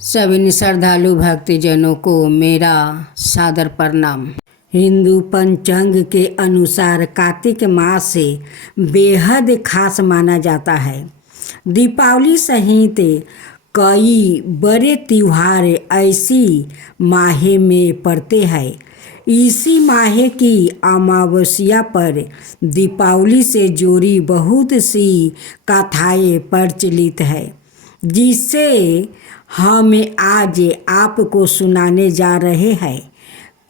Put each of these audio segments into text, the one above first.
सभी श्रद्धालु भक्तजनों को मेरा सादर प्रणाम। हिंदू पंचांग के अनुसार कार्तिक मास से बेहद खास माना जाता है। दीपावली सहित कई बड़े त्योहार ऐसी माह में पड़ते हैं। इसी माह की अमावस्या पर दीपावली से जुड़ी बहुत सी कथाएं प्रचलित है, जिससे हम आज आपको सुनाने जा रहे हैं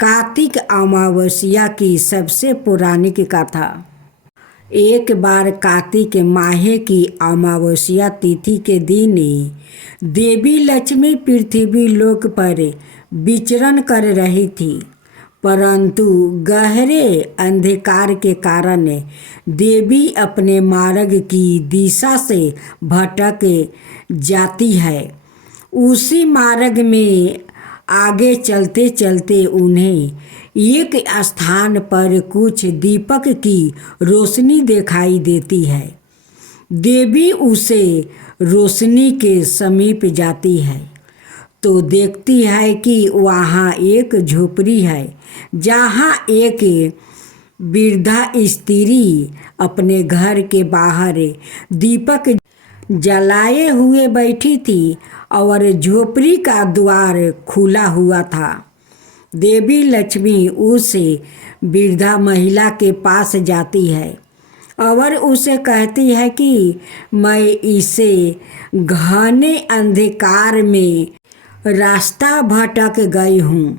कार्तिक अमावस्या की सबसे पौराणिक कथा। एक बार कार्तिक माह की अमावस्या तिथि के दिन देवी लक्ष्मी पृथ्वी लोक पर विचरण कर रही थी, परंतु गहरे अंधकार के कारण देवी अपने मार्ग की दिशा से भटक जाती है। उसी मार्ग में आगे चलते चलते उन्हें एक स्थान पर कुछ दीपक की रोशनी दिखाई देती है। देवी उसे रोशनी के समीप जाती है तो देखती है कि वहाँ एक झोपड़ी है, जहाँ एक वृद्धा स्त्री अपने घर के बाहर दीपक जलाए हुए बैठी थी और झोपड़ी का द्वार खुला हुआ था। देवी लक्ष्मी उस वृद्धा महिला के पास जाती है और उसे कहती है कि मैं इसे घने अंधकार में रास्ता भटक गई हूँ,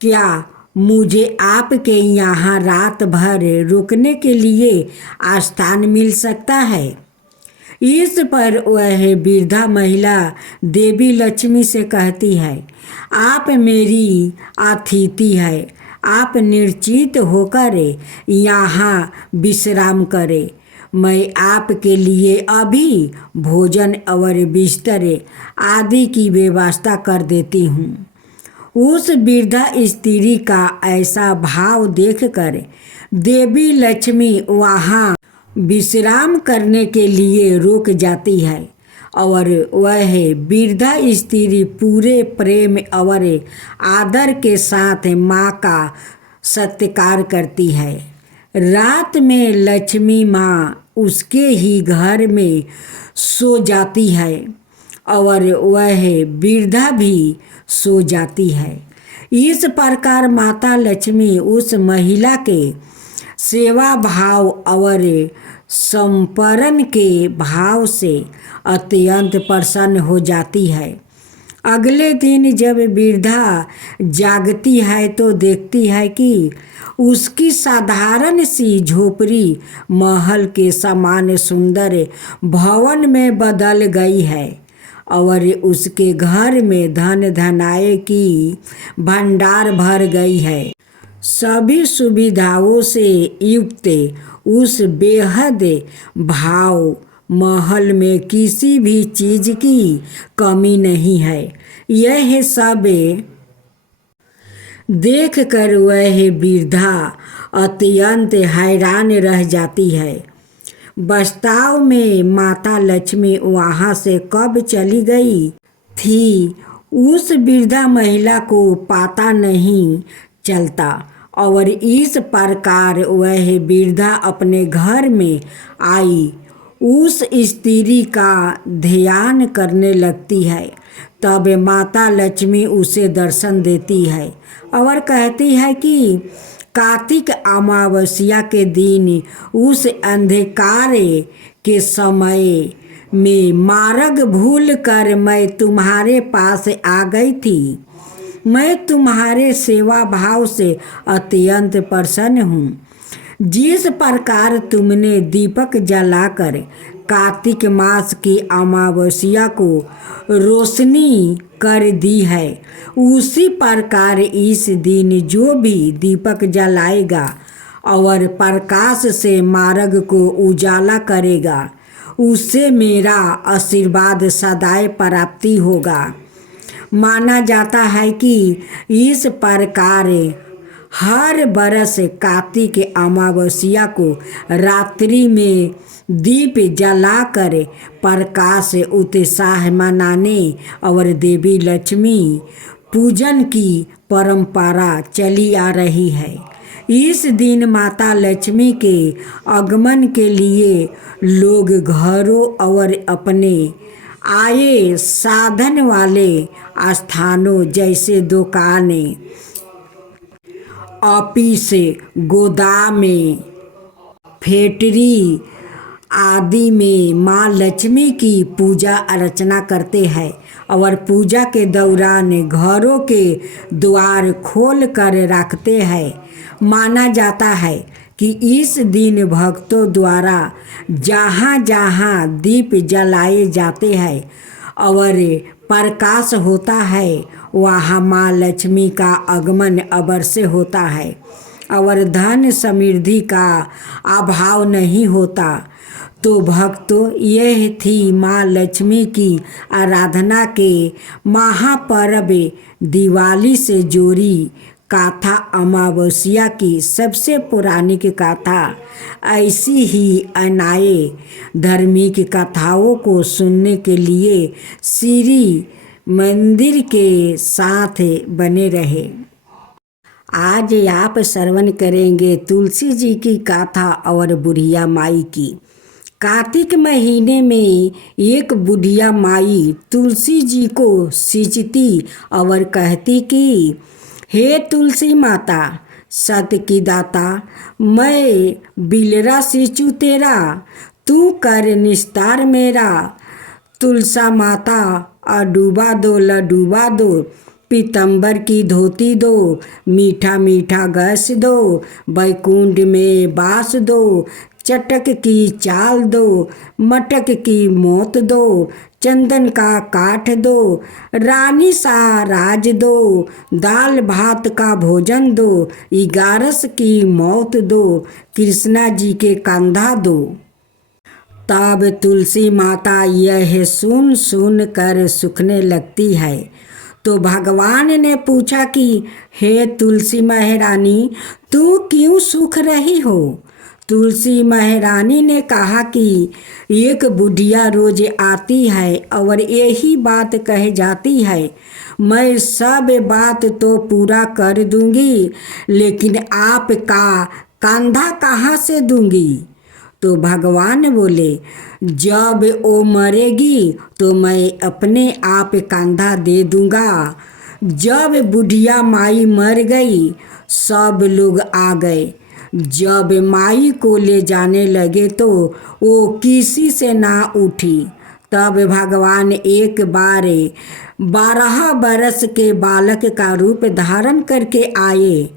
क्या मुझे आपके यहाँ रात भर रुकने के लिए स्थान मिल सकता है? इस पर वह वृद्धा महिला देवी लक्ष्मी से कहती है, आप मेरी अतिथि है, आप निश्चिंत होकर यहाँ विश्राम करें। मैं आपके लिए अभी भोजन और बिस्तर आदि की व्यवस्था कर देती हूँ। उस वृद्धा स्त्री का ऐसा भाव देखकर देवी लक्ष्मी वहाँ विश्राम करने के लिए रुक जाती है और वह वृद्धा स्त्री पूरे प्रेम और आदर के साथ माँ का सत्कार करती है। रात में लक्ष्मी माँ उसके ही घर में सो जाती है और वह वृद्धा भी सो जाती है। इस प्रकार माता लक्ष्मी उस महिला के सेवा भाव और समर्पण के भाव से अत्यंत प्रसन्न हो जाती है। अगले दिन जब वृद्धा जागती है तो देखती है कि उसकी साधारण सी झोपड़ी महल के समान सुंदर भवन में बदल गई है और उसके घर में धन धनाए की भंडार भर गई है। सभी सुविधाओं से युक्त उस बेहद भाव महल में किसी भी चीज की कमी नहीं है। यह सब देखकर वह वृद्धा अत्यंत हैरान रह जाती है। वास्तव में माता लक्ष्मी वहाँ से कब चली गई थी, उस वृद्धा महिला को पता नहीं चलता और इस प्रकार वह वृद्धा अपने घर में आई उस स्त्री का ध्यान करने लगती है। तब माता लक्ष्मी उसे दर्शन देती है और कहती है कि कार्तिक अमावस्या के दिन उस अंधकार के समय में मार्ग भूल कर मैं तुम्हारे पास आ गई थी। मैं तुम्हारे सेवा भाव से अत्यंत प्रसन्न हूँ। जिस प्रकार तुमने दीपक जलाकर कार्तिक मास की अमावस्या को रोशनी कर दी है, उसी प्रकार इस दिन जो भी दीपक जलाएगा और प्रकाश से मार्ग को उजाला करेगा, उससे मेरा आशीर्वाद सदैव प्राप्ति होगा। माना जाता है कि इस प्रकार हर बरस कार्तिक अमावस्या को रात्रि में दीप जलाकर प्रकाश उत्साह मनाने और देवी लक्ष्मी पूजन की परंपरा चली आ रही है। इस दिन माता लक्ष्मी के आगमन के लिए लोग घरों और अपने आय साधन वाले स्थानों जैसे दुकानें, ऑफिस, गोदाम, फैक्ट्री आदि में माँ लक्ष्मी की पूजा अर्चना करते हैं और पूजा के दौरान घरों के द्वार खोल कर रखते हैं। माना जाता है कि इस दिन भक्तों द्वारा जहाँ जहाँ दीप जलाए जाते हैं और प्रकाश होता है वहाँ माँ लक्ष्मी का आगमन अवश्य होता है और धन समृद्धि का अभाव नहीं होता। तो भक्तों, यह थी माँ लक्ष्मी की आराधना के महापर्व दिवाली से जुड़ी गाथा, अमावस्या की सबसे पुरानी गाथा। ऐसी ही अनेक धार्मिक कथाओं को सुनने के लिए श्री मंदिर के साथ बने रहे। आज आप श्रवण करेंगे तुलसी जी की गाथा और बुढ़िया माई की। कार्तिक महीने में एक बुढ़िया माई तुलसी जी को सींचती और कहती कि हे तुलसी माता, सत्य की दाता, मैं बिलरा सींचू तेरा, तू कर निस्तार मेरा। तुलसा माता अडूबा दो लडूबा दो, पीतम्बर की धोती दो, मीठा मीठा गैस दो, बैकुंठ में बास दो, चटक की चाल दो, मटक की मौत दो, चंदन का काठ दो, रानी सा राज दो, दाल भात का भोजन दो, 11 की मौत दो, कृष्णा जी के कंधा दो। तब तुलसी माता यह सुन सुन कर सूखने लगती है। तो भगवान ने पूछा कि हे तुलसी महारानी, तू क्यों सूख रही हो? तुलसी महारानी ने कहा कि एक बुढ़िया रोज आती है और यही बात कह जाती है, मैं सब बात तो पूरा कर दूंगी, लेकिन आपका कंधा कहाँ से दूंगी? तो भगवान बोले, जब वो मरेगी तो मैं अपने आप कंधा दे दूंगा। जब बुढ़िया माई मर गई, सब लोग आ गए। जब माई को ले जाने लगे तो वो किसी से ना उठी। तब भगवान एक बार 12 बरस के बालक का रूप धारण करके आए।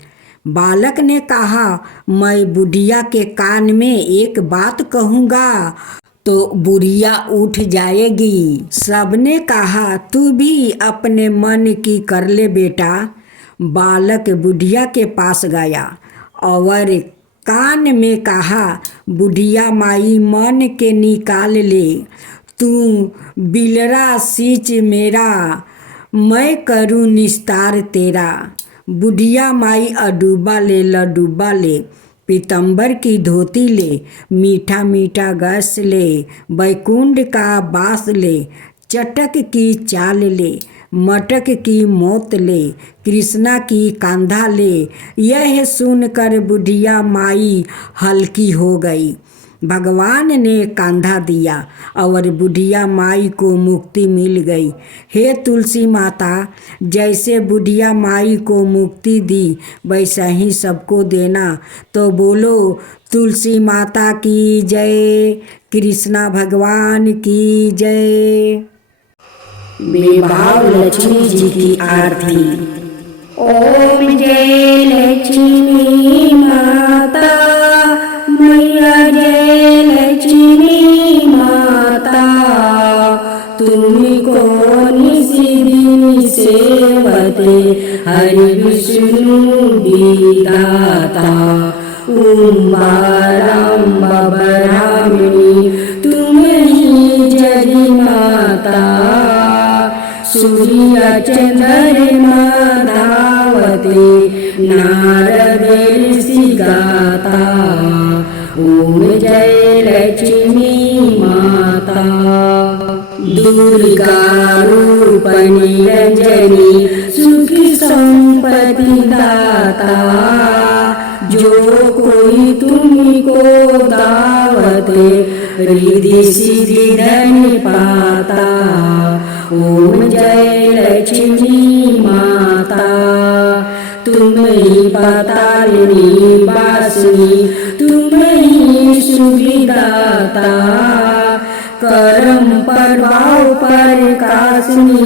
बालक ने कहा, मैं बुढ़िया के कान में एक बात कहूँगा तो बुढ़िया उठ जाएगी। सबने कहा, तू भी अपने मन की कर ले बेटा। बालक बुढ़िया के पास गया और कान में कहा, बुढ़िया माई मन के निकाल ले, तू बिलरा सींच मेरा, मैं करूँ निस्तार तेरा। बुढ़िया माई अडूबा ले लडूबा ले, पीतम्बर की धोती ले, मीठा मीठा गैस ले, बैकुंठ का बास ले, चटक की चाल ले, मटक की मौत ले, कृष्णा की कंधा ले। यह सुनकर बुढ़िया माई हल्की हो गई। भगवान ने कंधा दिया और बुढ़िया माई को मुक्ति मिल गई। हे तुलसी माता, जैसे बुढ़िया माई को मुक्ति दी वैसा ही सबको देना। तो बोलो तुलसी माता की जय, कृष्णा भगवान की जय। बेभाव लक्ष्मी जी की आरती। ओम जय लक्ष्मी माता, मैया जय लक्ष्मी माता, तुमको निशिदिन सेवते हरि विष्णु विधाता, उम्बारंब ब्राह्मणी तुम ही जगि माता, सूर्य चंद्रमा धावते नारद ऋषि गाता। ओम जय लक्ष्मी माता। दुर्गा रूप निरंजनी सुखी संपत्ति दाता। जो कोई तुमको दावत रिद्धि सिद्धि धन पाता। ओम जय लक्ष्मी माता। तुम ही पातालिनी वासिनी तुम ही सुविदाता। कर्म प्रभाव प्रकाशिनी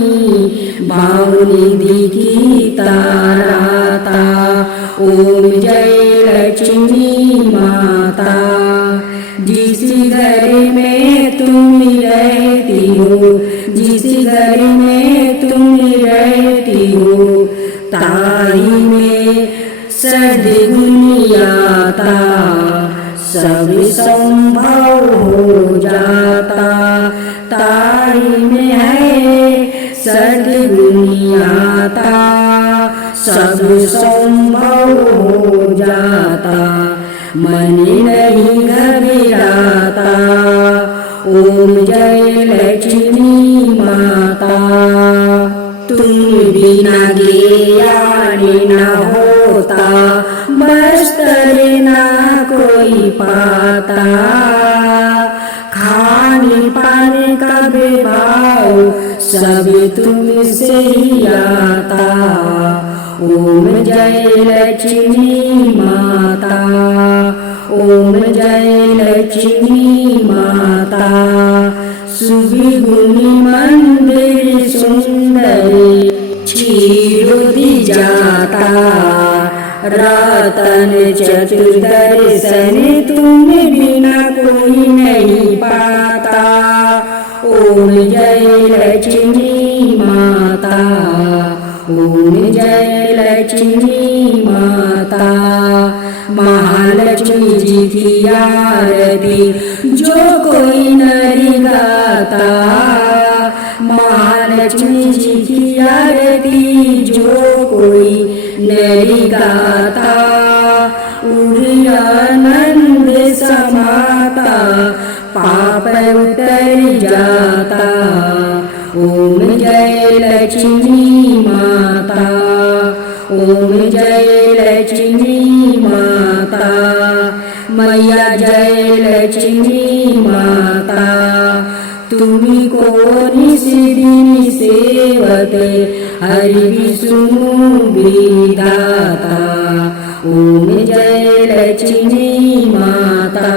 भाव निधि की ताराता। ओम जय लक्ष्मी माता। जिस घर में तुम रहती हो, जिस घर में तुम रहती हो, ताई में सद्गुण आता। सब संभव हो जाता। ताई में है सद्गुण आता। सब संभव हो जाता। मन नहीं घबराता। ओम जय लक्ष्मी माता। तुम बिना ज्ञान न होता, बस्तर ना कोई पाता। खाने पाने का विभाव सब तुमसे ही आता। ओम जय लक्ष्मी माता। ओम जय लक्ष्मी माता। सुविगुणी मंदिर सुंदरी क्षीरोदि जाता। रतन चतुर्दर्शन तुम बिना कोई नहीं पाता। ओम जय लक्ष्मी माता। ओम जय लक्ष्मी माता। महालक्ष्मी जी की आरती जो कोई नर गाता। महालक्ष्मी जी की आरती जो कोई नर गाता। उर आनंद समाता, पाप उतर जाता। ओम जय लक्ष्मी माता। ओम जय लक्ष्मी माता। मैया जय लक्ष्मी माता। तुम्ही को निशिदिनी सेवत हरि विष्णु विधाता। ओम जय लक्ष्मी माता।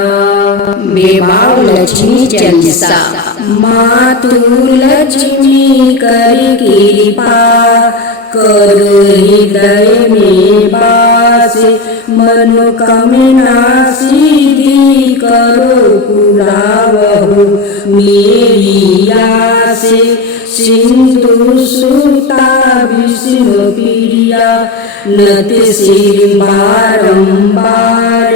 बेबाव लक्ष्मी चालीसा। मातु लक्ष्मी कर कृपा, करो हृदय में वास। मनोकामना सिद्धि करो पुरावहु मेरी आस। सिंधु सुता विष्णु प्रिया, नत सिर बारंबार।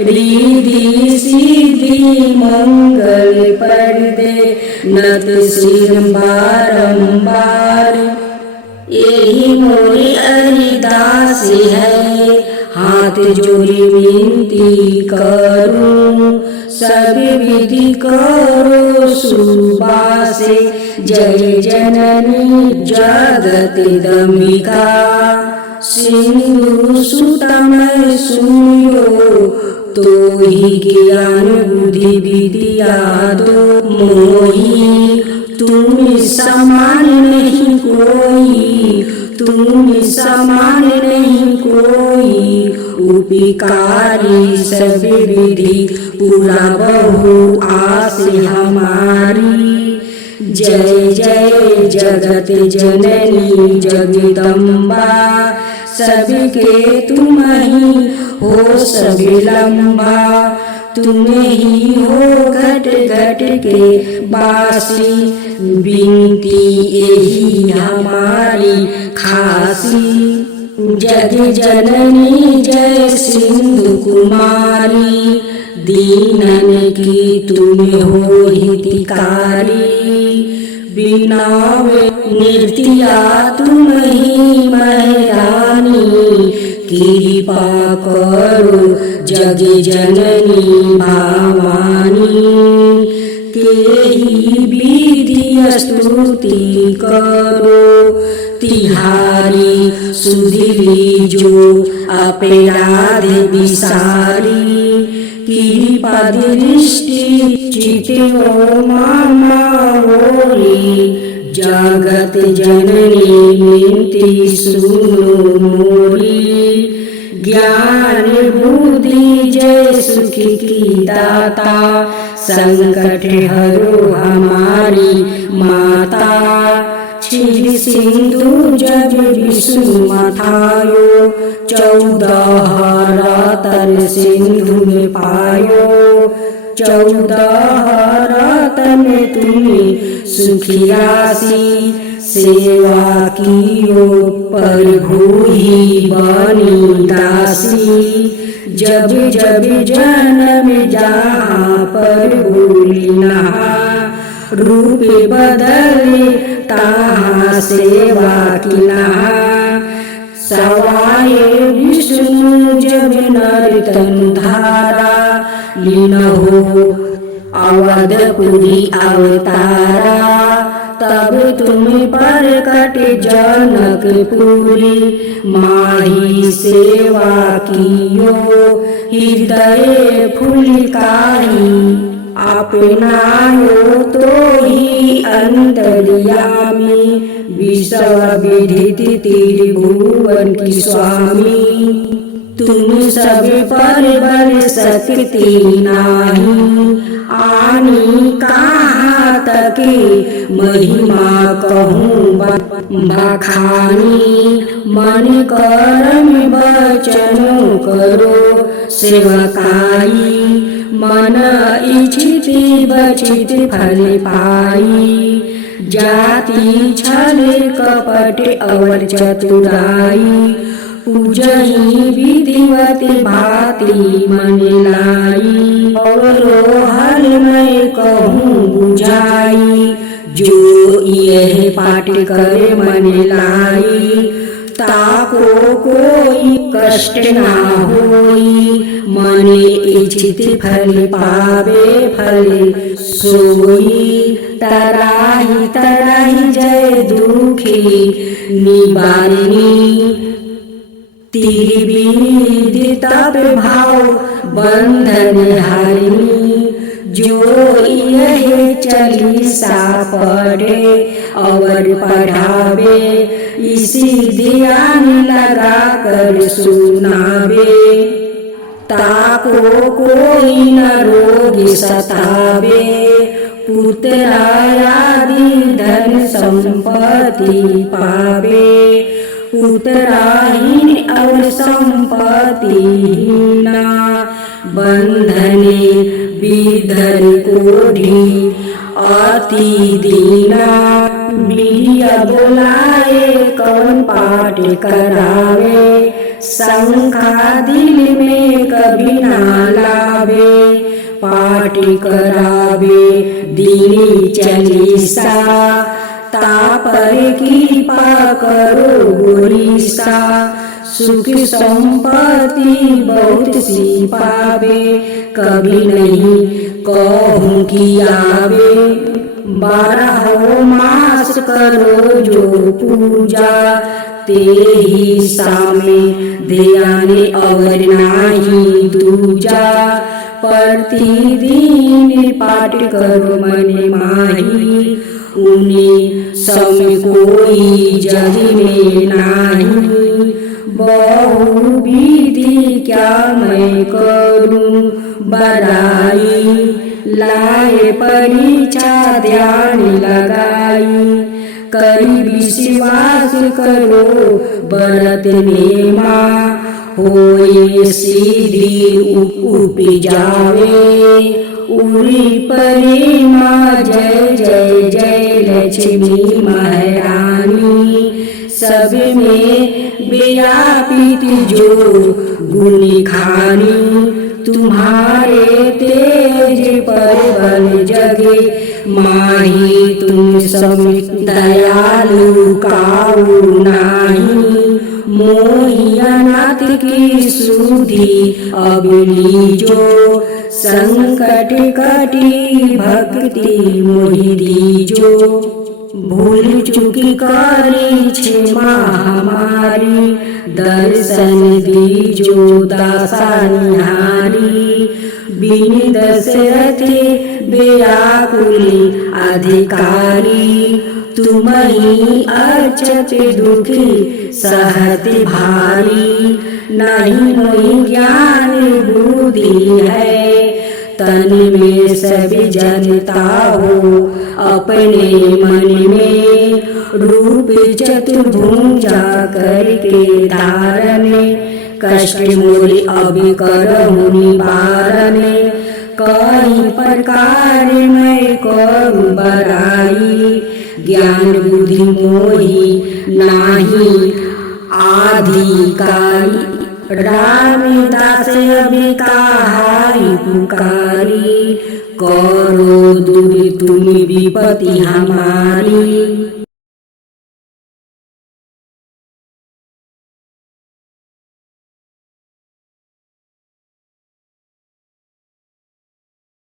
रिद्धि सिद्धि मंगल परदे, नत सिर बारंबार। यही मोरी अरिदास है, हाथ जोड़ी विनती करूं। सब विधि करो सुबासे, जय जननी जगत दम्बिका। सिंधु सुतम सुनियो, तो ही ज्ञान बुद्धि विद्या दो मोही। तुम समान नहीं कोई, तुम समान नहीं कोई। उपकारी सब विधि पूरा बहु आस हमारी। जय जय जगत जननी जगदम्बा, सबके तुम ही हो सभी लंबा। तुम ही हो घट घट के बासी, बिनती यही हमारी खासी। जग जननी जय सिंधु कुमारी, दीनन की तुम हो हितकारी। बिना नृत्या तुम ही महारानी, कृपा करो जग जननी भवानी। तेहि विधि स्तुति करो तिहारी सुधिली जो अपराध विसारी। कृपा दृष्टि चितिओ मामा होरी जगत जननी विनती सुनो मोरी। ज्ञान बुद्धि जय सुख की दाता संकट हरो हमारी माता। क्षीर सिंधु जब विष्णु मथायो 14 रतन सिंधु में पायो। 14 रतन तुम्हें सुखियासी सेवा कियो प्रभु ही बनी दासी। जब जब जन्म जहाँ प्रभु लीना रूप बदले तहाँ सेवा किना। सवाए विष्णु जब नर्तन धारा लीन हो अवधपुरी अवतारा। तब तुम प्रकट जनकपुरी माही सेवा कियो हृदय फुलकाई। अपनायो तो ही अंतर्यामी विश्व विदित त्रिभुवन की स्वामी। तुम सब पर बल शक्ति नाही आनी कहाँ तक महिमा कहूँ बखानी। मन कर्म वचन करो सेवकाई मन इच्छित बचित फल पाई। जाति छल कपट और चतुराई पूजही विधिवत भांति मन लाई। और हल मैं कहूँ बुझाई जो यह पाठ कर मन लाई। ताको कोई कष्ट ना होई मन इच्छित फल पावे फल सोई। तराही तराही जय दुखी निवारिणी त्रिविध तप भाव बंधन हारिणी। जो यह चालीसा पढ़े और पढ़ावे इसी ध्यान लगा कर सुनावे। ताको कोई न रोग सतावे पुत्र आदि धन संपत्ति पावे। पुत्रहीन और संपत्तिहीना बंधने विधर कोढ़ी अति दीना। बिया बुलाए कौन पाठ करावे शंखा दिल में कभी ना लावे। पाठ करावे दीनी चालीसा तापर कृपा करो गोरीसा। सुख संपत्ति बहुत सी पावे कभी नहीं कहूँ कि आवे। 12 मास करो जो पूजा तेही सामे ध्यान और नाही दूजा। प्रतिदिन पाठ करो मन माही उन्हें सम कोई जग में नाही। बहु विधि क्या मैं करूं बड़ाई लाए परीक्षा ध्यान लगाई। करी विश्वास करो बरत नेमा होए सीधी उपजावे। उरी परी माँ जय जय जय लक्ष्मी महारानी। सब में व्यापित जो गुण खानी तुम्हारे तेज पर बल जगे। माही तुम सब दयालु काऊ नाही मोहि अनाथ की सुधि अब लीजो, संकट कटी भक्ति मोहि दीजो। भूल चूक करी क्षमा हमारी, दर्शन दीजो दासा निहारी। बिन दशरथ व्याकुल अधिकारी, तुमहि अचट दुखी सहत भारी। नहीं मोहि ज्ञान बुद्धि है, तन में सब जनता हो अपने मन में। रूप चतुर्भुजा करके धारण, कष्ट मोरि अब करहु निवारण। कई प्रकार मैं करूँ बड़ाई, ज्ञान बुद्धि मोहि नाही आधिकारी। रामदास अभी कहाई पुकारी, करो दूर तुम विपत्ति हमारी।